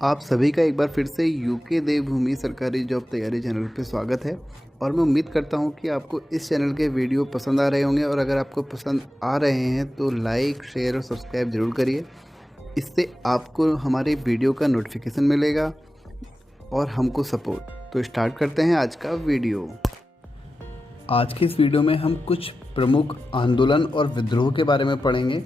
आप सभी का एक बार फिर से यूके देवभूमि सरकारी जॉब तैयारी चैनल पे स्वागत है। और मैं उम्मीद करता हूँ कि आपको इस चैनल के वीडियो पसंद आ रहे होंगे, और अगर आपको पसंद आ रहे हैं तो लाइक, शेयर और सब्सक्राइब ज़रूर करिए। इससे आपको हमारे वीडियो का नोटिफिकेशन मिलेगा और हमको सपोर्ट। तो स्टार्ट करते हैं आज का वीडियो। आज की इस वीडियो में हम कुछ प्रमुख आंदोलन और विद्रोह के बारे में पढ़ेंगे।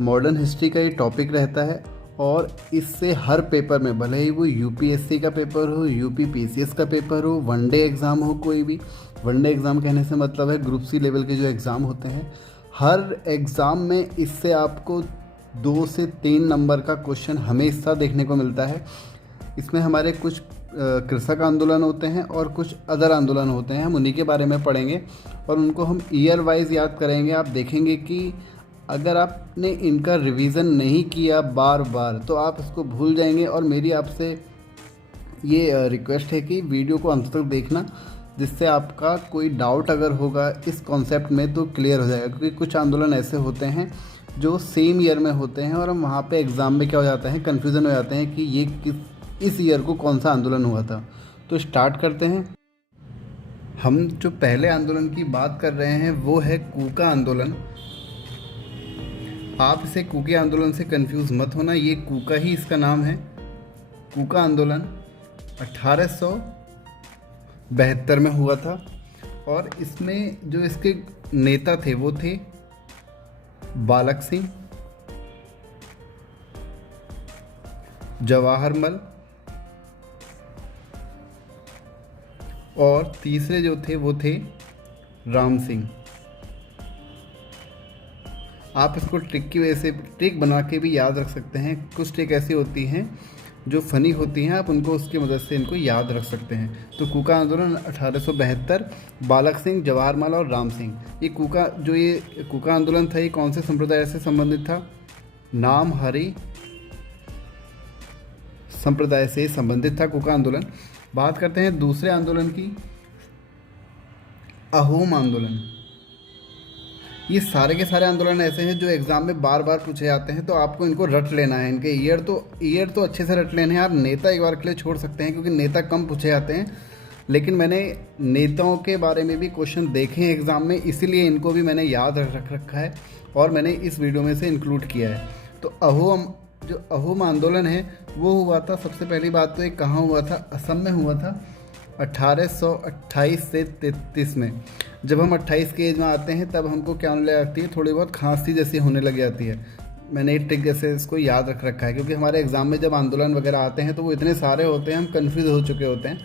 मॉडर्न हिस्ट्री का ये टॉपिक रहता है और इससे हर पेपर में, भले ही वो यूपीएससी का पेपर हो, यूपी पीसीएस का पेपर हो, वनडे एग्ज़ाम हो, कोई भी वनडे एग्ज़ाम कहने से मतलब है ग्रुप सी लेवल के जो एग्ज़ाम होते हैं, हर एग्ज़ाम में इससे आपको 2 से 3 नंबर का क्वेश्चन हमेशा देखने को मिलता है। इसमें हमारे कुछ कृषक आंदोलन होते हैं और कुछ अदर आंदोलन होते हैं, हम उन्हीं के बारे में पढ़ेंगे और उनको हम ईयर वाइज याद करेंगे। आप देखेंगे कि अगर आपने इनका रिवीज़न नहीं किया बार बार तो आप इसको भूल जाएंगे। और मेरी आपसे ये रिक्वेस्ट है कि वीडियो को अंत तक देखना, जिससे आपका कोई डाउट अगर होगा इस कॉन्सेप्ट में तो क्लियर हो जाएगा। क्योंकि कुछ आंदोलन ऐसे होते हैं जो सेम ईयर में होते हैं और हम वहाँ पे एग्ज़ाम में क्या हो जाता है, कन्फ्यूज़न हो जाते हैं कि ये इस ईयर को कौन सा आंदोलन हुआ था। तो स्टार्ट करते हैं। हम जो पहले आंदोलन की बात कर रहे हैं वो है कूका आंदोलन। आप इसे कूके आंदोलन से कंफ्यूज मत होना, ये कूका ही इसका नाम है। कूका आंदोलन 1872 में हुआ था और इसमें जो इसके नेता थे वो थे बालक सिंह, जवाहरमल और तीसरे जो थे वो थे राम सिंह। आप इसको ट्रिक की वजह से ट्रिक बना के भी याद रख सकते हैं। कुछ ट्रिक ऐसी होती हैं जो फ़नी होती हैं, आप उनको उसकी मदद से इनको याद रख सकते हैं। तो कूका आंदोलन 1872, बालक सिंह, जवाहरलाल और राम सिंह। ये कूका आंदोलन था, ये कौन से संप्रदाय से संबंधित था? नामहारी संप्रदाय से संबंधित था कूका आंदोलन। बात करते हैं दूसरे आंदोलन की, अहोम आंदोलन। ये सारे के सारे आंदोलन ऐसे हैं जो एग्ज़ाम में बार बार पूछे जाते हैं, तो आपको इनको रट लेना है। इनके ईयर तो अच्छे से रट लेने हैं। आप नेता एक बार के लिए छोड़ सकते हैं क्योंकि नेता कम पूछे जाते हैं, लेकिन मैंने नेताओं के बारे में भी क्वेश्चन देखे हैं एग्ज़ाम में, इसीलिए इनको भी मैंने याद रख रखा है और मैंने इस वीडियो में से इंक्लूड किया है। तो अहोम आंदोलन है वो हुआ था, सबसे पहली बात तो ये कहाँ हुआ था? असम में हुआ था 1828 से 33 में। जब हम 28 की एज में आते हैं तब हमको क्या होने लग जाती है, थोड़ी बहुत खांसी जैसी होने लग जाती है। मैंने एक ट्रिक जैसे इसको याद रख रखा है, क्योंकि हमारे एग्ज़ाम में जब आंदोलन वगैरह आते हैं तो वो इतने सारे होते हैं, हम कन्फ्यूज़ हो चुके होते हैं।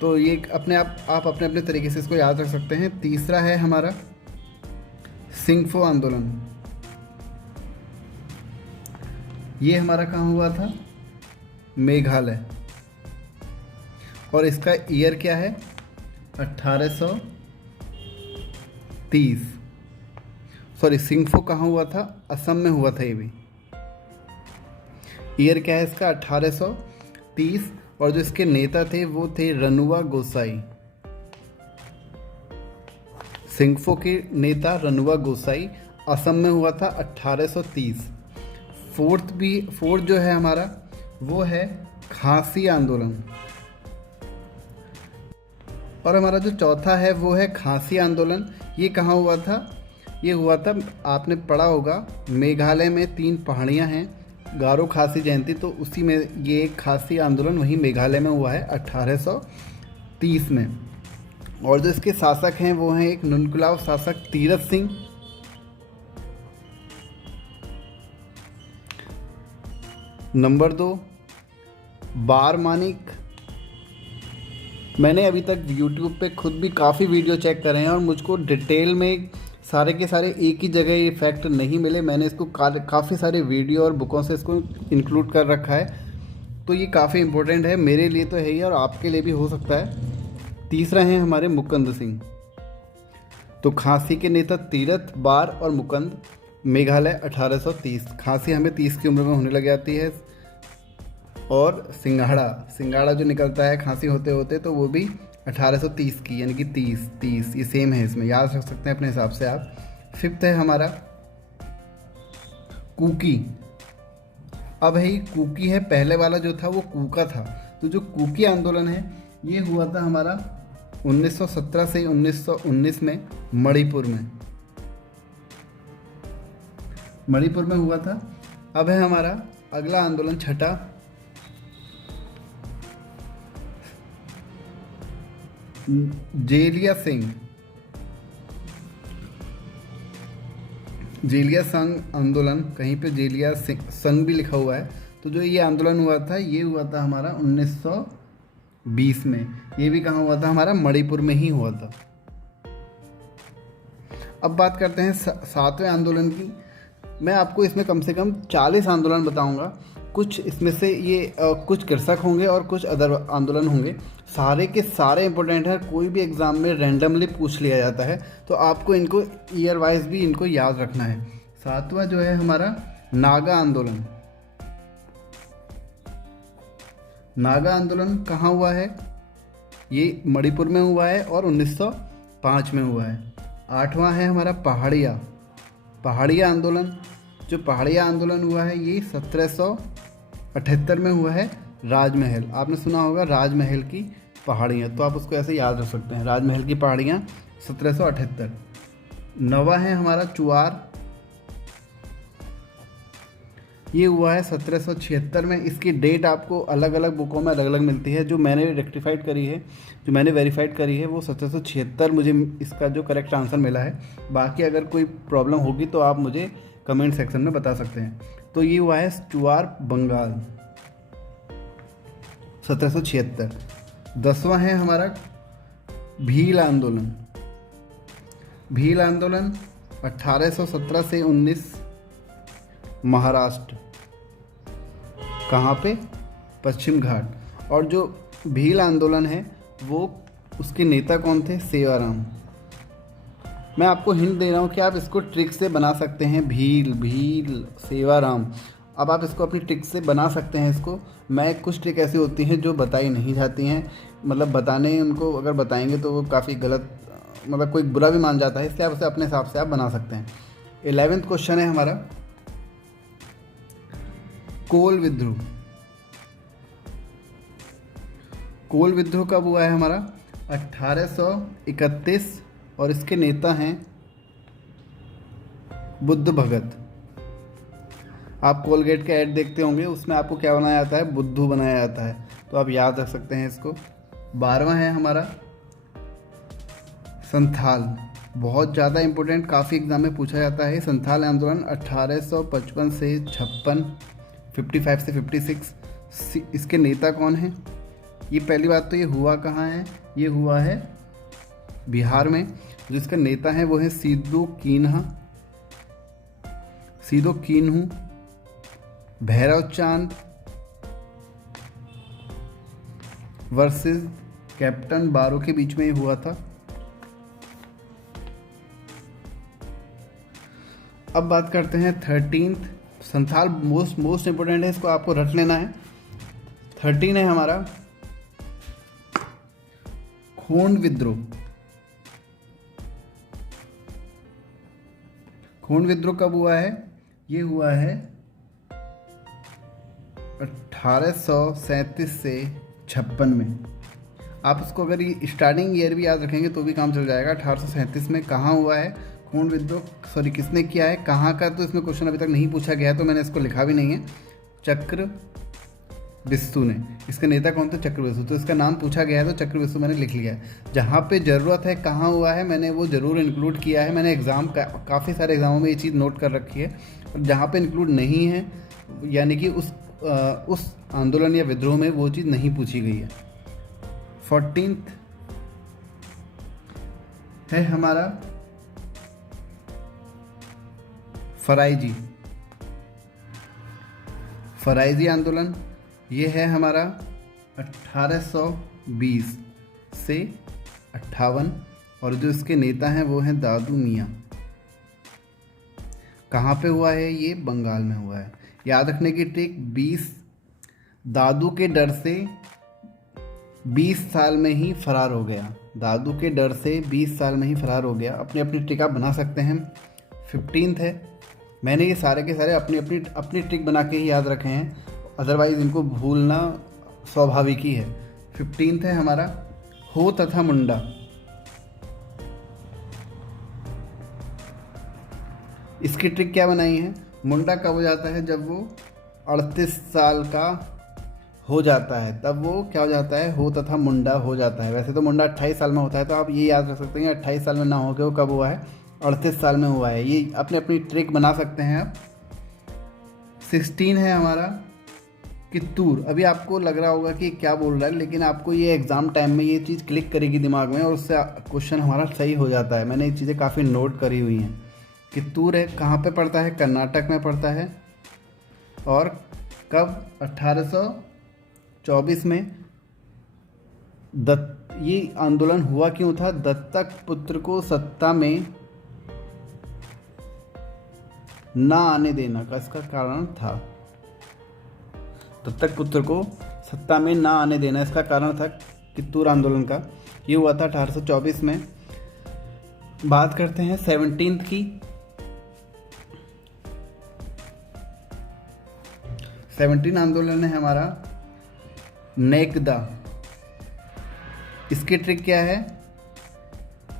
तो ये आप अपने अपने तरीके से इसको याद रख सकते हैं। तीसरा है हमारा सिंगफो आंदोलन। ये हमारा कहाँ हुआ था? मेघालय। और इसका ईयर क्या है? 1830। सॉरी, सिंगफो कहाँ हुआ था? असम में हुआ था ये भी। ईयर क्या है इसका? 1830। और जो इसके नेता थे वो थे रनुआ गोसाई। सिंगफो के नेता रनुआ गोसाई, असम में हुआ था 1830। फोर्थ जो है हमारा वो है खासी आंदोलन। और हमारा जो चौथा है वो है खासी आंदोलन। ये कहाँ हुआ था? ये हुआ था, आपने पढ़ा होगा, मेघालय में 3 पहाड़ियाँ हैं, गारो खासी जयंती, तो उसी में ये खासी आंदोलन वहीं मेघालय में हुआ है 1830 में। और जो इसके शासक हैं वो हैं एक नुनकुलाव शासक तीरथ सिंह, नंबर 2 बार मानिक। मैंने अभी तक YouTube पे खुद भी काफ़ी वीडियो चेक करे हैं और मुझको डिटेल में सारे के सारे एक ही जगह ये फैक्ट नहीं मिले। मैंने इसको काफ़ी सारे वीडियो और बुकों से इसको इंक्लूड कर रखा है, तो ये काफ़ी इम्पोर्टेंट है, मेरे लिए तो है ही और आपके लिए भी हो सकता है। तीसरा है हमारे मुकंद सिंह। तो खांसी के नेता तीरथ, बार और मुकंद, मेघालय 1830। खांसी हमें 30 की उम्र में होने लग जाती है। और सिंगाड़ा जो निकलता है खांसी होते होते, तो वो भी 1830 की, यानी कि 30 ये सेम है, इसमें याद रख सकते हैं अपने हिसाब से आप। फिफ्थ है हमारा कुकी अब है कुकी है, पहले वाला जो था वो कूका था। तो जो कुकी आंदोलन है ये हुआ था हमारा 1917 से 1919 में मणिपुर में हुआ था। अब है हमारा अगला आंदोलन छठा, जेलिया संघ आंदोलन, कहीं पे जेलिया संघ भी लिखा हुआ है। तो जो ये आंदोलन हुआ था ये हुआ था हमारा 1920 में। ये भी कहाँ हुआ था? हमारा मणिपुर में ही हुआ था। अब बात करते हैं सातवें आंदोलन की। मैं आपको इसमें कम से कम 40 आंदोलन बताऊंगा। कुछ इसमें से ये कुछ कृषक होंगे और कुछ अदर आंदोलन होंगे। सारे के सारे इंपॉर्टेंट हैं, कोई भी एग्ज़ाम में रैंडमली पूछ लिया जाता है, तो आपको इनको ईयर वाइज भी इनको याद रखना है। सातवां जो है हमारा नागा आंदोलन। नागा आंदोलन कहाँ हुआ है? ये मणिपुर में हुआ है और 1905 में हुआ है। आठवां है हमारा पहाड़िया आंदोलन। जो पहाड़िया आंदोलन हुआ है ये 1778 में हुआ है। राजमहल, आपने सुना होगा राजमहल की पहाड़ियाँ, तो आप उसको ऐसे याद रख सकते हैं, राजमहल की पहाड़ियाँ 1778। नवा है हमारा चुआर, ये हुआ है 1776 में। इसकी डेट आपको अलग अलग बुकों में अलग अलग मिलती है। जो मैंने रेक्टिफाइड करी है, जो मैंने वेरीफाइड करी है वो 1776 मुझे इसका जो करेक्ट आंसर मिला है। बाकी अगर कोई प्रॉब्लम होगी तो आप मुझे कमेंट सेक्शन में बता सकते हैं। तो ये हुआ है चुआर बंगाल 1776। 10वां है हमारा भील आंदोलन। भील आंदोलन 1817 से 19 महाराष्ट्र, कहाँ पे? पश्चिम घाट। और जो भील आंदोलन है वो उसके नेता कौन थे? सेवाराम। मैं आपको हिंट दे रहा हूँ कि आप इसको ट्रिक से बना सकते हैं। भील सेवाराम। अब आप इसको अपनी ट्रिक से बना सकते हैं इसको। मैं कुछ ट्रिक ऐसी होती हैं जो बताई नहीं जाती हैं, मतलब बताने उनको अगर बताएंगे तो वो काफ़ी गलत, मतलब कोई बुरा भी मान जाता है, इसलिए आप उसे अपने हिसाब से आप बना सकते हैं। 11वां क्वेश्चन है हमारा कोल विद्रोह। कोल विद्रोह कब हुआ है हमारा? 1831 और इसके नेता हैं बुद्ध भगत। आप कोलगेट के ऐड देखते होंगे, उसमें आपको क्या बनाया जाता है? बुद्धू बनाया जाता है, तो आप याद रख सकते हैं इसको। 12वां है हमारा संथाल, बहुत ज़्यादा इम्पोर्टेंट, काफ़ी एग्जाम में पूछा जाता है। संथाल आंदोलन 1855 से 56, 55 से 56। इसके नेता कौन हैं? ये पहली बात तो ये हुआ कहाँ है? ये हुआ है बिहार में। जिसका नेता है वो है सिद्धू किन्हू, भैरव चांद वर्सेस कैप्टन बारो के बीच में ही हुआ था। अब बात करते हैं 13th। संथाल मोस्ट इंपोर्टेंट है, इसको आपको रट लेना है। 13 है हमारा खोंड विद्रोह। खोंड विद्रोह कब हुआ है? ये हुआ है 1837 से 56 में। आप उसको अगर ये स्टार्टिंग ईयर भी याद रखेंगे तो भी काम चल जाएगा। 1837 में कहाँ हुआ है खोंड विद्रोह? सॉरी, किसने किया है, कहाँ का? तो इसमें क्वेश्चन अभी तक नहीं पूछा गया है, तो मैंने इसको लिखा भी नहीं है। चक्रविस्सु ने। इसके नेता कौन थे? चक्रविस्सु। तो इसका नाम पूछा गया है तो चक्रविस्सु मैंने लिख लिया है। जहाँ पे ज़रूरत है कहाँ हुआ है मैंने वो ज़रूर इंक्लूड किया है। मैंने काफ़ी सारे एग्जामों में ये चीज़ नोट कर रखी है। और जहाँ पे इंक्लूड नहीं है, यानी कि उस आंदोलन या विद्रोह में वो चीज़ नहीं पूछी गई है। 14th है हमारा फराइजी आंदोलन। ये है हमारा 1820 से 58 और जो इसके नेता हैं वो हैं दादू मियाँ। कहाँ पे हुआ है? ये बंगाल में हुआ है। याद रखने की ट्रिक, 20 दादू के डर से 20 साल में ही फरार हो गया। दादू के डर से 20 साल में ही फरार हो गया। अपनी अपनी ट्रिक आप बना सकते हैं। 15th है मैंने ये सारे के सारे अपनी अपनी अपनी ट्रिक बना के ही याद रखे हैं, अदरवाइज़ इनको भूलना स्वाभाविक ही है। 15th है हमारा हो तथा मुंडा। इसकी ट्रिक क्या बनाई है? मुंडा कब हो जाता है? जब वो 38 साल का हो जाता है, तब वो क्या हो जाता है? हो तथा मुंडा हो जाता है। वैसे तो मुंडा 28 साल में होता है, तो आप ये याद रख सकते हैं 28 साल में ना हो के वो कब हुआ है? 38 साल में हुआ है। ये अपने अपनी ट्रिक बना सकते हैं आप। 16 है हमारा कित्तूर। अभी आपको लग रहा होगा कि क्या बोल रहा है, लेकिन आपको ये एग्ज़ाम टाइम में ये चीज़ क्लिक करेगी दिमाग में और उससे क्वेश्चन हमारा सही हो जाता है। मैंने ये चीज़ें काफ़ी नोट करी हुई हैं। कित्तूर है, कहाँ पे पड़ता है? कर्नाटक में पड़ता है। और कब? 1824 में। ये आंदोलन हुआ क्यों था? दत्तक पुत्र को सत्ता में ना आने देना का इसका कारण था। दत्तक पुत्र को सत्ता में ना आने देना इसका कारण था कित्तूर आंदोलन का। ये हुआ था 1824 में। बात करते हैं 17th की। 17 आंदोलन है हमारा नेकदा। इसकी ट्रिक क्या है?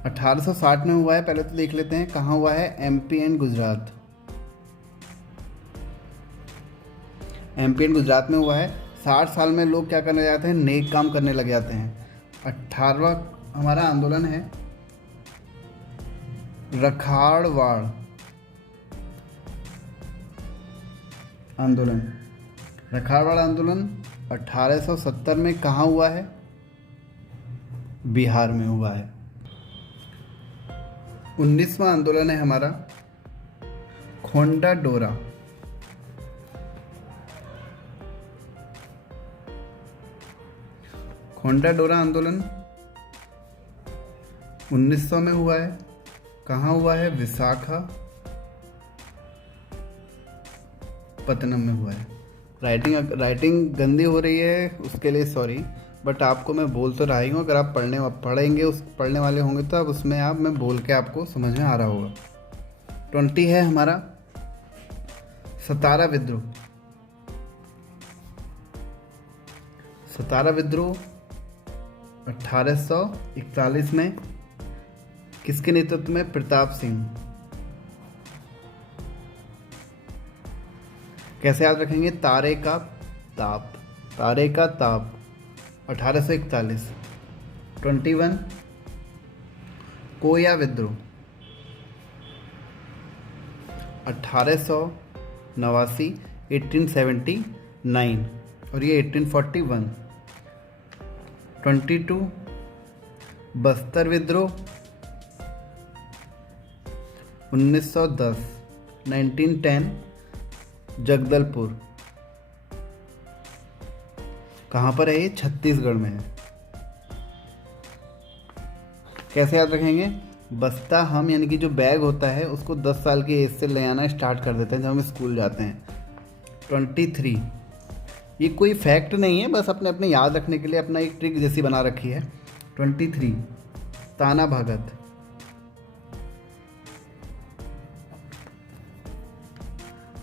1860 में हुआ है। पहले तो देख लेते हैं कहाँ हुआ है। MP and Gujarat. MP and Gujarat में हुआ है। 60 साल में लोग क्या करने जाते हैं? नेक काम करने लग जाते हैं। 18वां हमारा आंदोलन है रखाड़वाड़ आंदोलन। रखाड़वाड़ आंदोलन 1870 में कहाँ हुआ है? बिहार में हुआ है। 19वां आंदोलन है हमारा खोंडा डोरा। खोंडा डोरा आंदोलन 1900 में हुआ है। कहाँ हुआ है? विशाखापत्तनम में हुआ है। राइटिंग गंदी हो रही है, उसके लिए सॉरी, बट आपको मैं बोल तो रहा ही हूँ। अगर आप पढ़ने वाले होंगे तो अब उसमें मैं बोल के आपको समझ में आ रहा होगा। 20 है हमारा सतारा विद्रोह। सतारा विद्रोह 1841 में किसके नेतृत्व में? प्रताप सिंह। कैसे याद रखेंगे? तारे का ताप। तारे का ताप 1841। 21 कोया विद्रोह 1889, 1879 और ये 1841। 22 बस्तर विद्रोह 1910, 1910 जगदलपुर। कहाँ पर है ये? छत्तीसगढ़ में है। कैसे याद रखेंगे? बस्ता हम यानी कि जो बैग होता है उसको 10 साल की एज से ले आना स्टार्ट कर देते हैं जब हम स्कूल जाते हैं। 23 ये कोई फैक्ट नहीं है, बस अपने अपने याद रखने के लिए अपना एक ट्रिक जैसी बना रखी है। 23 ताना भगत।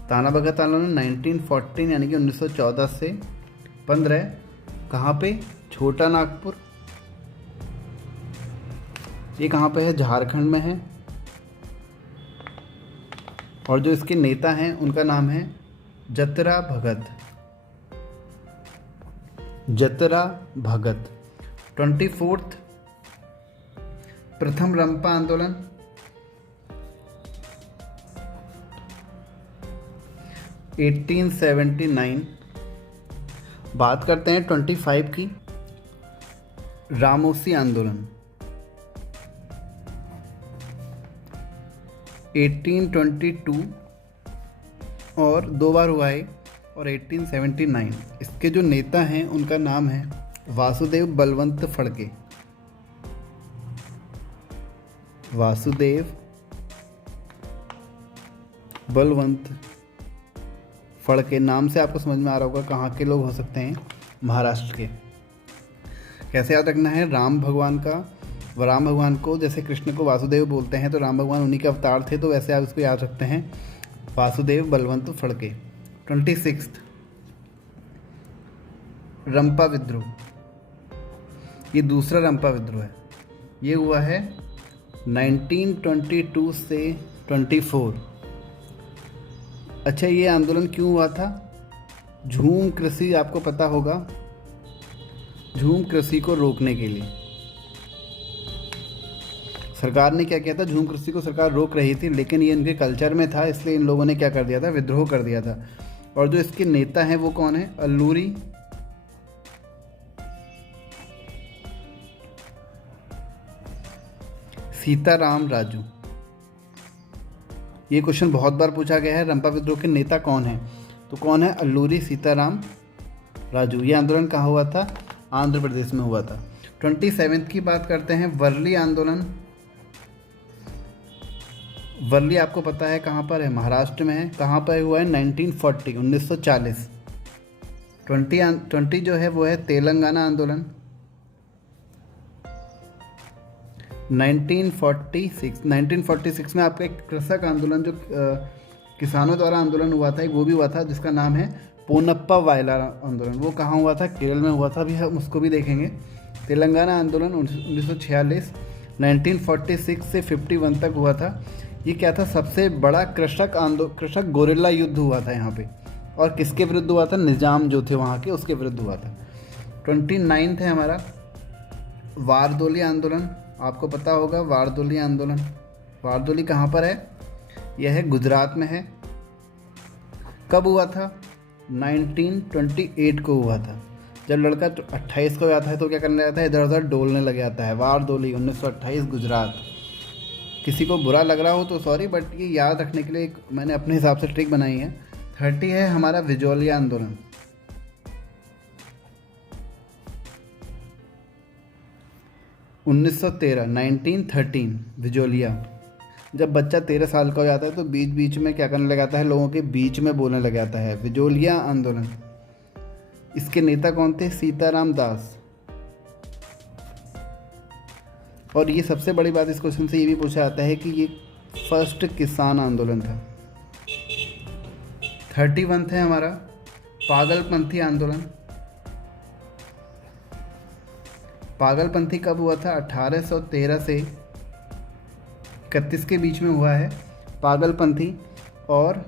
ताना भगत आंदोलन 1914 यानी कि 1914 से 15। कहाँ पे? छोटा नागपुर। ये कहाँ पे है? झारखंड में है। और जो इसके नेता हैं उनका नाम है जतरा भगत। जतरा भगत। 24 प्रथम रंपा आंदोलन 1879। बात करते हैं 25 की। रामोसी आंदोलन 1822 और 2 बार हुआ है और 1879। इसके जो नेता हैं उनका नाम है वासुदेव बलवंत फड़के। वासुदेव बलवंत फड़के नाम से आपको समझ में आ रहा होगा कहाँ के लोग हो सकते हैं? महाराष्ट्र के। कैसे याद रखना है? राम भगवान को जैसे कृष्ण को वासुदेव बोलते हैं तो राम भगवान उन्हीं के अवतार थे, तो वैसे आप इसको याद रखते हैं। वासुदेव बलवंत फड़के। 26 रंपा विद्रोह, ये दूसरा रंपा विद्रोह है, ये हुआ है 1922 से 24। अच्छा, ये आंदोलन क्यों हुआ था? झूम कृषि, आपको पता होगा, झूम कृषि को रोकने के लिए सरकार ने क्या किया था, झूम कृषि को सरकार रोक रही थी, लेकिन ये इनके कल्चर में था, इसलिए इन लोगों ने क्या कर दिया था, विद्रोह कर दिया था। और जो इसके नेता हैं वो कौन है? अल्लूरी सीताराम राजू। ये क्वेश्चन बहुत बार पूछा गया है, रंपा विद्रोह के नेता कौन है? तो कौन है? अल्लूरी सीताराम राजू। ये आंदोलन कहाँ हुआ था? आंध्र प्रदेश में हुआ था। 27 की बात करते हैं, वर्ली आंदोलन। वर्ली आपको पता है कहाँ पर है? महाराष्ट्र में है। कहाँ पर हुआ है? 1940 1940। 20 जो है वो है तेलंगाना आंदोलन। 1946 में आपका एक कृषक आंदोलन जो किसानों द्वारा आंदोलन हुआ था, वो भी हुआ था, जिसका नाम है पोनप्पा वायला आंदोलन। वो कहाँ हुआ था? केरल में हुआ था, अभी हम उसको भी देखेंगे। तेलंगाना आंदोलन 1946, 1946 से 51 तक हुआ था। ये क्या था? सबसे बड़ा कृषक गोरिल्ला युद्ध हुआ था यहाँ पे। और किसके विरुद्ध हुआ था? निज़ाम जो थे वहाँ के, उसके विरुद्ध हुआ था। 29 है हमारा वारदोली आंदोलन। आपको पता होगा वारदोली आंदोलन। वारदोली कहाँ पर है? यह है गुजरात में है। कब हुआ था? 1928 को हुआ था। जब लड़का 28 को आता है तो क्या करने जाता है? इधर उधर डोलने लग जाता है। वारदोली 1928 गुजरात। किसी को बुरा लग रहा हो तो सॉरी, बट ये याद रखने के लिए मैंने अपने हिसाब से ट्रिक बनाई है। 30 है हमारा विजोलिया आंदोलन। 1913 विजोलिया। जब बच्चा 13 साल का हो जाता है तो बीच बीच में क्या करने लग जाता है? लोगों के बीच में बोलने लग जाता है। विजोलिया आंदोलन। इसके नेता कौन थे? सीताराम दास। और ये सबसे बड़ी बात इस क्वेश्चन से ये भी पूछा जाता है कि ये फर्स्ट किसान आंदोलन था। 31 है हमारा पागलपंथी आंदोलन। पागलपंथी कब हुआ था? 1813 से 31 के बीच में हुआ है पागलपंथी। और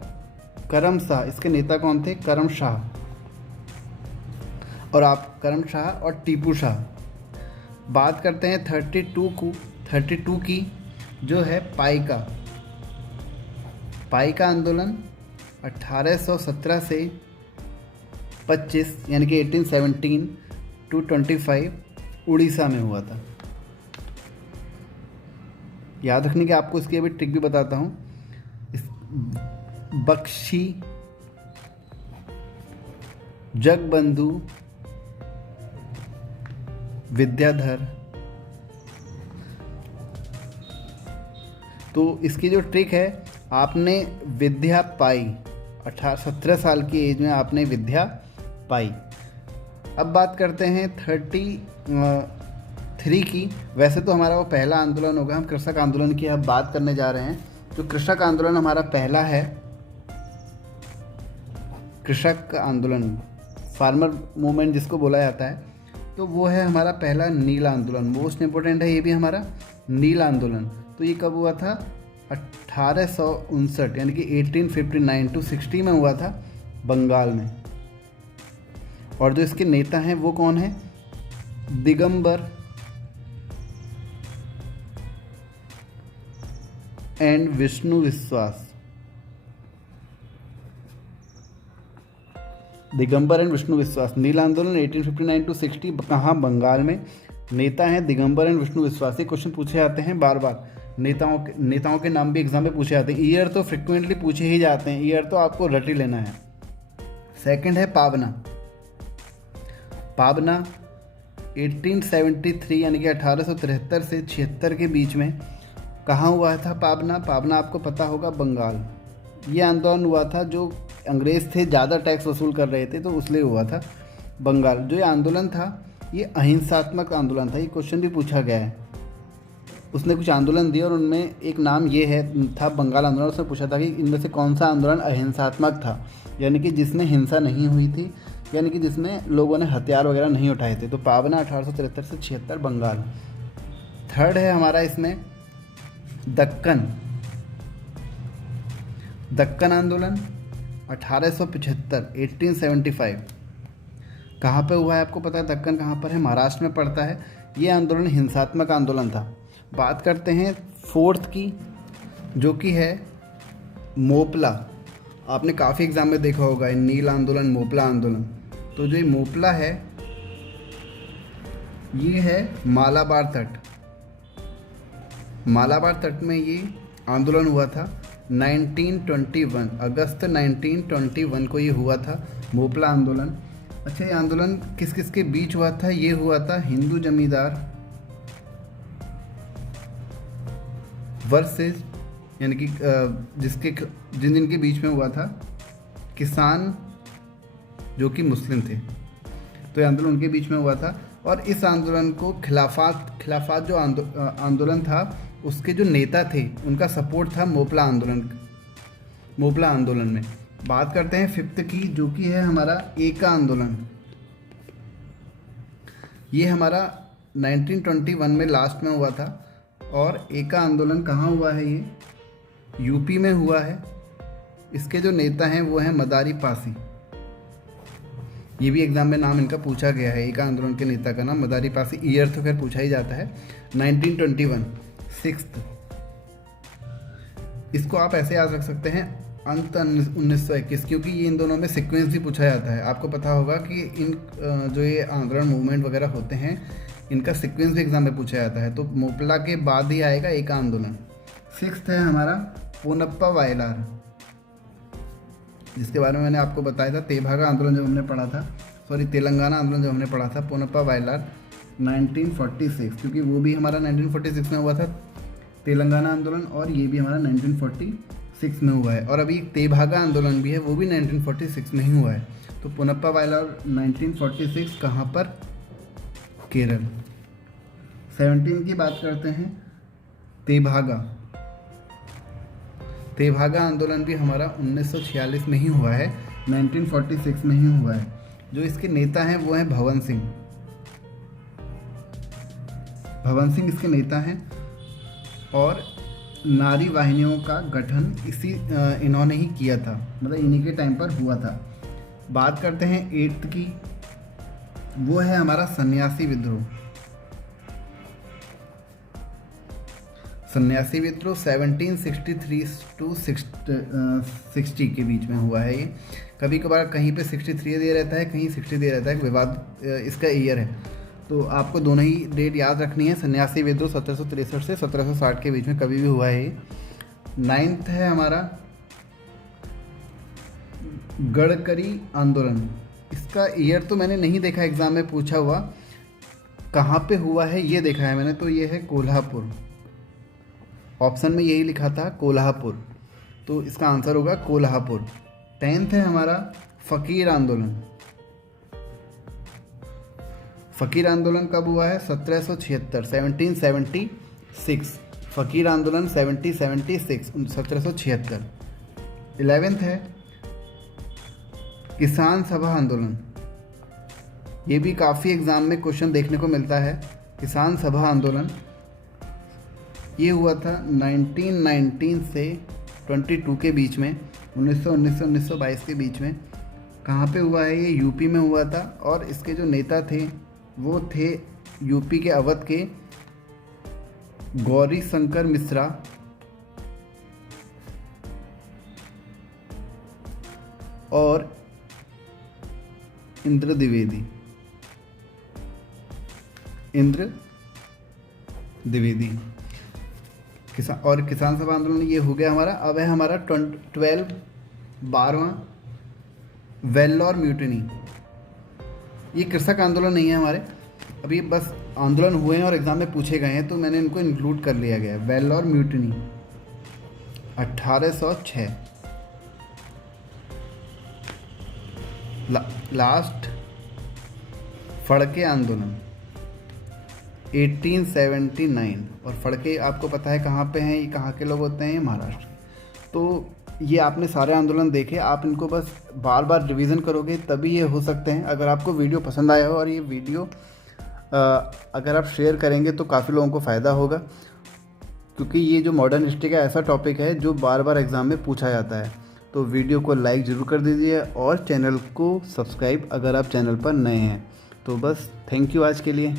करम शाह, इसके नेता कौन थे? करम शाह। और आप करम शाह और टीपू शाह। बात करते हैं 32 की, जो है पाइका आंदोलन 1817 से 25, यानी कि 1817 to 25 उड़ीसा में हुआ था। याद रखने की आपको इसकी अभी ट्रिक भी बताता हूँ। बख्शी, जगबंधु, विद्याधर। तो इसकी जो ट्रिक है, आपने विद्या पाई, 17 साल की एज में आपने विद्या पाई। अब बात करते हैं 33 की। वैसे तो हमारा वो पहला आंदोलन होगा, हम कृषक आंदोलन की अब बात करने जा रहे हैं। जो कृषक आंदोलन हमारा पहला है, कृषक आंदोलन, फार्मर मूवमेंट जिसको बोला जाता है, तो वो है हमारा पहला नील आंदोलन। मोस्ट इम्पोर्टेंट है ये भी हमारा, नील आंदोलन। तो ये कब हुआ था? 1859, यानी कि 1859 to 60 में हुआ था, बंगाल में। और जो इसके नेता हैं वो कौन है? दिगंबर एंड विष्णु विश्वास। दिगंबर एंड विष्णु विश्वास। नील आंदोलन 1859 to 60, कहाँ? बंगाल में। नेता हैं दिगंबर एंड विष्णु विश्वास। ये क्वेश्चन पूछे जाते हैं बार बार। नेताओं के नाम भी एग्जाम में पूछे जाते हैं। ईयर तो फ्रिक्वेंटली पूछे ही जाते हैं, ईयर तो आपको रट ही लेना है। सेकंड है पाबना। पाबना 1873, यानी कि 1873 से 76 के बीच में कहाँ हुआ था पाबना? पाबना आपको पता होगा, बंगाल। ये आंदोलन हुआ था, जो अंग्रेज़ थे ज़्यादा टैक्स वसूल कर रहे थे, तो उसलिए हुआ था बंगाल। जो ये आंदोलन था ये अहिंसात्मक आंदोलन था। ये क्वेश्चन भी पूछा गया है। उसने कुछ आंदोलन दिए और उनमें एक नाम ये है था बंगाल आंदोलन। उसने पूछा था कि इनमें से कौन सा आंदोलन अहिंसात्मक था, यानी कि जिसमें हिंसा नहीं हुई थी, यानी कि जिसमें लोगों ने हथियार वगैरह नहीं उठाए थे। तो पाबना 1873 से 76 बंगाल। थर्ड है हमारा इसमें दक्कन आंदोलन 1875 1875। कहाँ पे हुआ है आपको पता है? दक्कन कहाँ पर है? महाराष्ट्र में पड़ता है। ये आंदोलन हिंसात्मक आंदोलन था। बात करते हैं फोर्थ की, जो कि है मोपला। आपने काफ़ी एग्जाम में देखा होगा नील आंदोलन, मोपला आंदोलन। तो जो ये मोपला है ये है मालाबार तट। मालाबार तट में ये आंदोलन हुआ था 1921, अगस्त 1921 को ये हुआ था मोपला आंदोलन। अच्छा, ये आंदोलन किस किस के बीच हुआ था? ये हुआ था हिंदू जमींदार वर्सेस, यानी कि जिन जिनके बीच में हुआ था किसान जो कि मुस्लिम थे। तो ये आंदोलन उनके बीच में हुआ था। और इस आंदोलन को खिलाफत जो आंदोलन था उसके जो नेता थे उनका सपोर्ट था मोपला आंदोलन में। बात करते हैं फिफ्थ की, जो कि है हमारा एका आंदोलन। ये हमारा 1921 में लास्ट में हुआ था। और एका आंदोलन कहाँ हुआ है? ये यूपी में हुआ है। इसके जो नेता हैं वो हैं मदारी पासी। ये भी एग्जाम में नाम इनका पूछा गया है, एका आंदोलन के नेता का नाम मदारी पासी। ईयर तो खैर पूछा ही जाता है 1921 सिक्स्थ। इसको आप ऐसे याद रख सकते हैं अंत 1921, क्योंकि ये इन दोनों में सीक्वेंस भी पूछा जाता है। आपको पता होगा कि इन जो ये आंदोलन मूवमेंट वगैरह होते हैं इनका सीक्वेंस भी एग्जाम में पूछा जाता है। तो मोपला के बाद ही आएगा एका आंदोलन। सिक्स्थ है हमारा पोनप्पा वायलार, जिसके बारे में मैंने आपको बताया था तेभागा आंदोलन जब हमने पढ़ा था, तेलंगाना आंदोलन जब हमने पढ़ा था। पोनप्पा वायलार 1946, क्योंकि वो भी हमारा 1946 में हुआ था तेलंगाना आंदोलन, और ये भी हमारा 1946 में हुआ है। और अभी एक तेभागा आंदोलन भी है, वो भी 1946 में ही हुआ है। तो पोनप्पा वायलार 1946 कहाँ पर? केरल। 17 की बात करते हैं तेभागा आंदोलन भी हमारा 1946 में ही हुआ है, 1946 में ही हुआ है। जो इसके नेता हैं वो हैं भवन सिंह इसके नेता हैं। और नारी वाहिनियों का गठन इन्होंने ही किया था, मतलब इन्हीं के टाइम पर हुआ था। बात करते हैं 8th की, वो है हमारा सन्यासी विद्रोह 1763 to 60 के बीच में हुआ है। ये कभी कभार कहीं पे 63 दे रहता है, कहीं 60 दे रहता है, विवाद इसका ईयर है। तो आपको दोनों ही डेट याद रखनी है। सन्यासी विद्रोह 1763 से 1760 के बीच में कभी भी हुआ है। 9th है हमारा गडकरी आंदोलन। इसका ईयर तो मैंने नहीं देखा, एग्जाम में पूछा हुआ कहाँ पे हुआ है ये देखा है मैंने। तो ये है कोल्हापुर, ऑप्शन में यही लिखा था कोल्हापुर, तो इसका आंसर होगा कोल्हापुर। 10th है हमारा फ़कीर आंदोलन। फ़कीर आंदोलन कब हुआ है? 1776 1776। फ़कीर आंदोलन 1776। 11th है किसान सभा आंदोलन। ये भी काफ़ी एग्ज़ाम में क्वेश्चन देखने को मिलता है। किसान सभा आंदोलन ये हुआ था 1919 से 22 के बीच में, 1919 से 1922 के बीच में। कहाँ पे हुआ है? ये यूपी में हुआ था। और इसके जो नेता थे वो थे यूपी के अवध के गौरी शंकर मिश्रा और इंद्र द्विवेदी। किसान सभा आंदोलन ये हो गया हमारा। अब है हमारा 12वां वेल्लोर म्यूटिनी। ये कृषक आंदोलन नहीं है हमारे, अभी बस आंदोलन हुए हैं और एग्जाम में पूछे गए हैं तो मैंने इनको इंक्लूड कर लिया गया है। वेल्लोर म्यूटिनी 1806। लास्ट फड़के आंदोलन 1879। और फड़के आपको पता है कहाँ पे हैं, ये कहाँ के लोग होते हैं, महाराष्ट्र। तो ये आपने सारे आंदोलन देखे, आप इनको बस बार बार रिवीजन करोगे तभी ये हो सकते हैं। अगर आपको वीडियो पसंद आया हो और ये वीडियो अगर आप शेयर करेंगे तो काफ़ी लोगों को फ़ायदा होगा, क्योंकि ये जो मॉडर्न हिस्ट्री का ऐसा टॉपिक है जो बार बार एग्ज़ाम में पूछा जाता है। तो वीडियो को लाइक ज़रूर कर दीजिए और चैनल को सब्सक्राइब अगर आप चैनल पर नए हैं। तो बस थैंक यू आज के लिए।